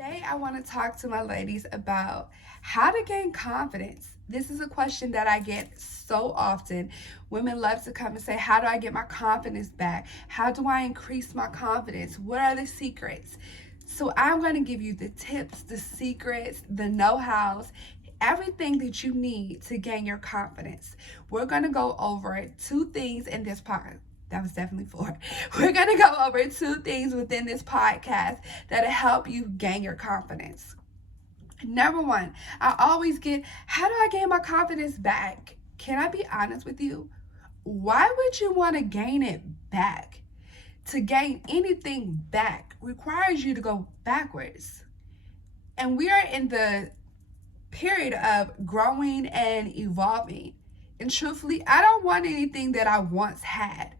Today, I want to talk to my ladies about how to gain confidence. This is a question that I get so often. Women love to come and say, how do I get my confidence back? How do I increase my confidence? What are the secrets? So, I'm going to give you the tips, the secrets, the know hows, everything that you need to gain your confidence. We're going to go over two things in this part. That was definitely four. We're going to go over two things within this podcast that'll help you gain your confidence. Number one, I always get, how do I gain my confidence back? Can I be honest with you? Why would you want to gain it back? To gain anything back requires you to go backwards. And we are in the period of growing and evolving. And truthfully, I don't want anything that I once had.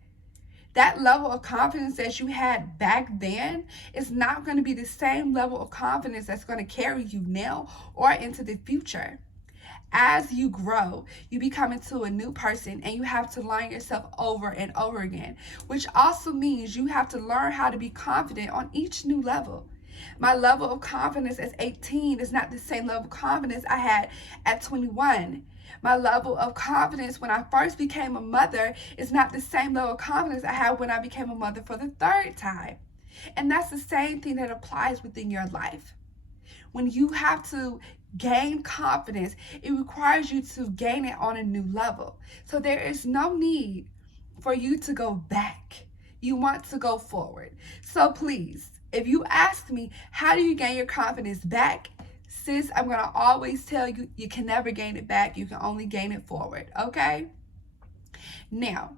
That level of confidence that you had back then is not going to be the same level of confidence that's going to carry you now or into the future. As you grow, you become into a new person and you have to learn yourself over and over again, which also means you have to learn how to be confident on each new level. My level of confidence at 18 is not the same level of confidence I had at 21. My level of confidence when I first became a mother is not the same level of confidence I had when I became a mother for the third time. And that's the same thing that applies within your life. When you have to gain confidence, it requires you to gain it on a new level. So there is no need for you to go back. You want to go forward. So please, if you ask me, how do you gain your confidence back? Sis, I'm going to always tell you, you can never gain it back. You can only gain it forward, okay? Now,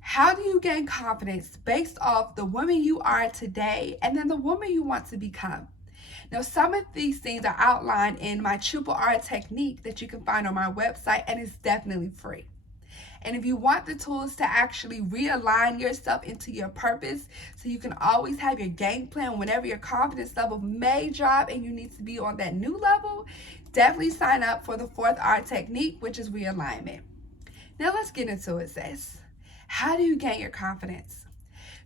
how do you gain confidence based off the woman you are today and then the woman you want to become? Now, some of these things are outlined in my triple R technique that you can find on my website, and it's definitely free. And if you want the tools to actually realign yourself into your purpose so you can always have your game plan whenever your confidence level may drop and you need to be on that new level, definitely sign up for the fourth R technique, which is realignment. Now let's get into it, sis. How do you gain your confidence?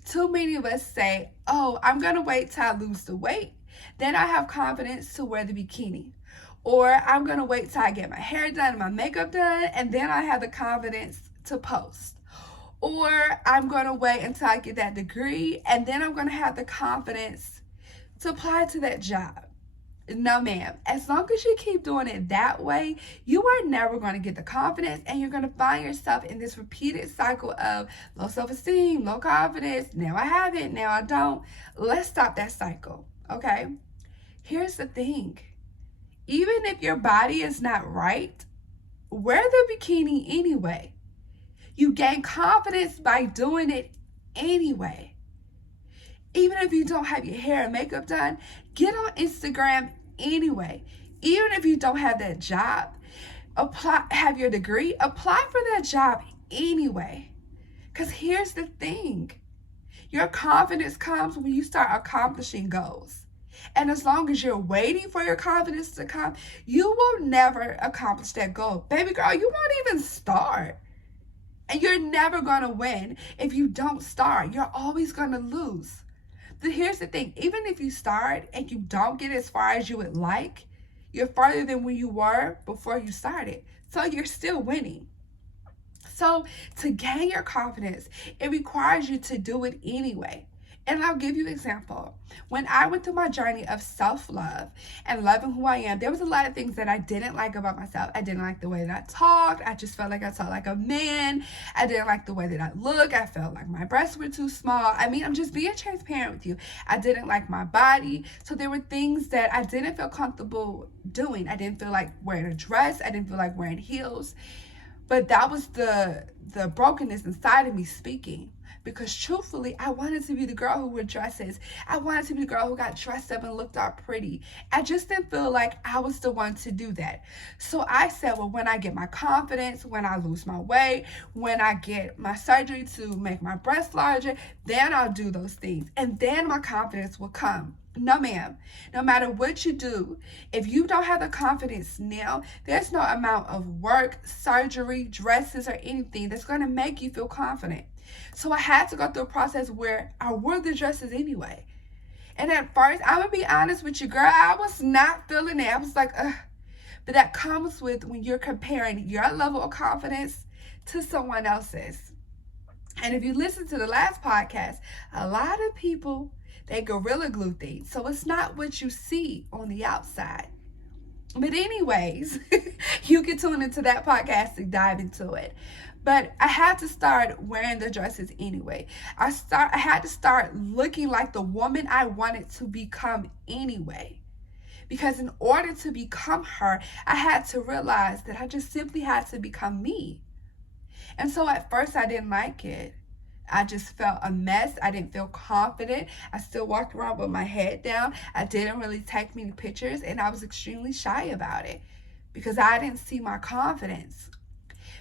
Too many of us say, oh, I'm going to wait till I lose the weight. Then I have confidence to wear the bikini. Or I'm going to wait till I get my hair done and my makeup done, and then I have the confidence to post. Or I'm going to wait until I get that degree, and then I'm going to have the confidence to apply to that job. No, ma'am. As long as you keep doing it that way, you are never going to get the confidence, and you're going to find yourself in this repeated cycle of low self-esteem, low confidence. Now I have it, now I don't. Let's stop that cycle, okay? Here's the thing. Even if your body is not right, wear the bikini anyway. You gain confidence by doing it anyway. Even if you don't have your hair and makeup done, get on Instagram anyway. Even if you don't have that job, have your degree, apply for that job anyway. Because here's the thing. Your confidence comes when you start accomplishing goals. And as long as you're waiting for your confidence to come, you will never accomplish that goal. Baby girl, you won't even start. And you're never going to win if you don't start. You're always going to lose. But here's the thing. Even if you start and you don't get as far as you would like, you're farther than where you were before you started. So you're still winning. So to gain your confidence, it requires you to do it anyway. And I'll give you an example. When I went through my journey of self-love and loving who I am, there was a lot of things that I didn't like about myself. I didn't like the way that I talked. I just felt like I talked like a man. I didn't like the way that I looked. I felt like my breasts were too small. I mean, I'm just being transparent with you. I didn't like my body. So there were things that I didn't feel comfortable doing. I didn't feel like wearing a dress. I didn't feel like wearing heels. But that was the brokenness inside of me speaking. Because truthfully, I wanted to be the girl who wore dresses. I wanted to be the girl who got dressed up and looked all pretty. I just didn't feel like I was the one to do that. So I said, well, when I get my confidence, when I lose my weight, when I get my surgery to make my breasts larger, then I'll do those things. And then my confidence will come. No, ma'am. No matter what you do, if you don't have the confidence now, there's no amount of work, surgery, dresses, or anything that's going to make you feel confident. So I had to go through a process where I wore the dresses anyway. And at first, I'm going to be honest with you, girl, I was not feeling it. I was like, ugh. But that comes with when you're comparing your level of confidence to someone else's. And if you listen to the last podcast, a lot of people, they gorilla glue things. So it's not what you see on the outside. But anyways, you can tune into that podcast to dive into it. But I had to start wearing the dresses anyway. I had to start looking like the woman I wanted to become anyway. Because in order to become her, I had to realize that I just simply had to become me. And so at first I didn't like it. I just felt a mess. I didn't feel confident. I still walked around with my head down. I didn't really take many pictures, and I was extremely shy about it because I didn't see my confidence.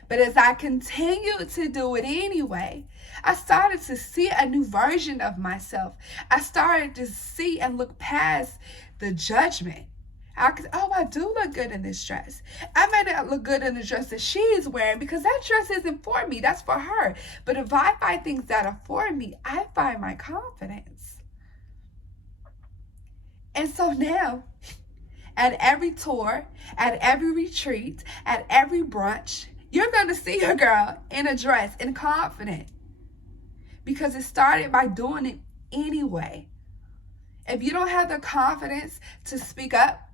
But as I continued to do it anyway, I started to see a new version of myself. I started to see and look past the judgment. I do look good in this dress. I may not look good in the dress that she is wearing because that dress isn't for me. That's for her. But if I find things that are for me, I find my confidence. And so now, at every tour, at every retreat, at every brunch, you're going to see your girl in a dress and confident. Because it started by doing it anyway. If you don't have the confidence to speak up,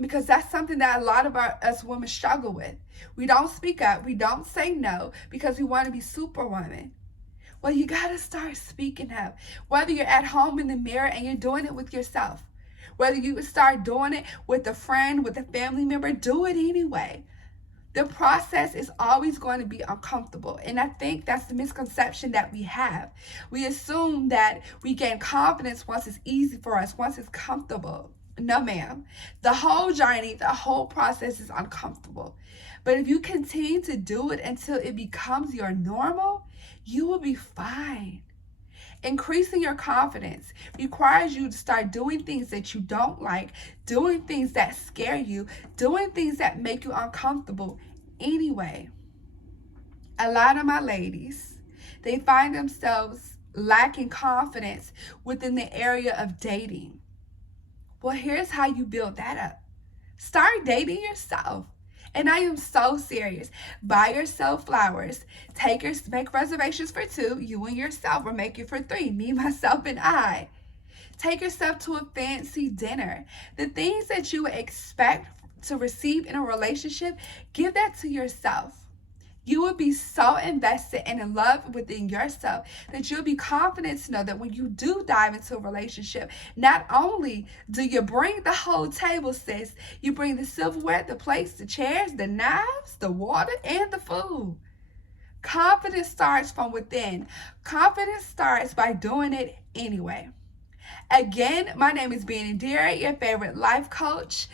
because that's something that a lot of us women struggle with. We don't speak up. We don't say no because we want to be superwoman. Well, you got to start speaking up. Whether you're at home in the mirror and you're doing it with yourself. Whether you start doing it with a friend, with a family member, do it anyway. The process is always going to be uncomfortable. And I think that's the misconception that we have. We assume that we gain confidence once it's easy for us, once it's comfortable. No, ma'am. The whole journey, the whole process is uncomfortable. But if you continue to do it until it becomes your normal, you will be fine. Increasing your confidence requires you to start doing things that you don't like, doing things that scare you, doing things that make you uncomfortable anyway. A lot of my ladies, they find themselves lacking confidence within the area of dating. Well, here's how you build that up. Start dating yourself. And I am so serious. Buy yourself flowers. Make reservations for 2, you and yourself, or make it for 3, me, myself, and I. Take yourself to a fancy dinner. The things that you would expect to receive in a relationship, give that to yourself. You will be so invested and in love within yourself that you'll be confident to know that when you do dive into a relationship, not only do you bring the whole table, sis, you bring the silverware, the plates, the chairs, the knives, the water, and the food. Confidence starts from within. Confidence starts by doing it anyway. Again, my name is Indira, your favorite life coach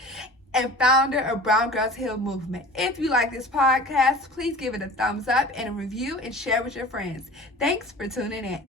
and founder of Brown Girls Heal Movement. If you like this podcast, please give it a thumbs up and a review and share with your friends. Thanks for tuning in.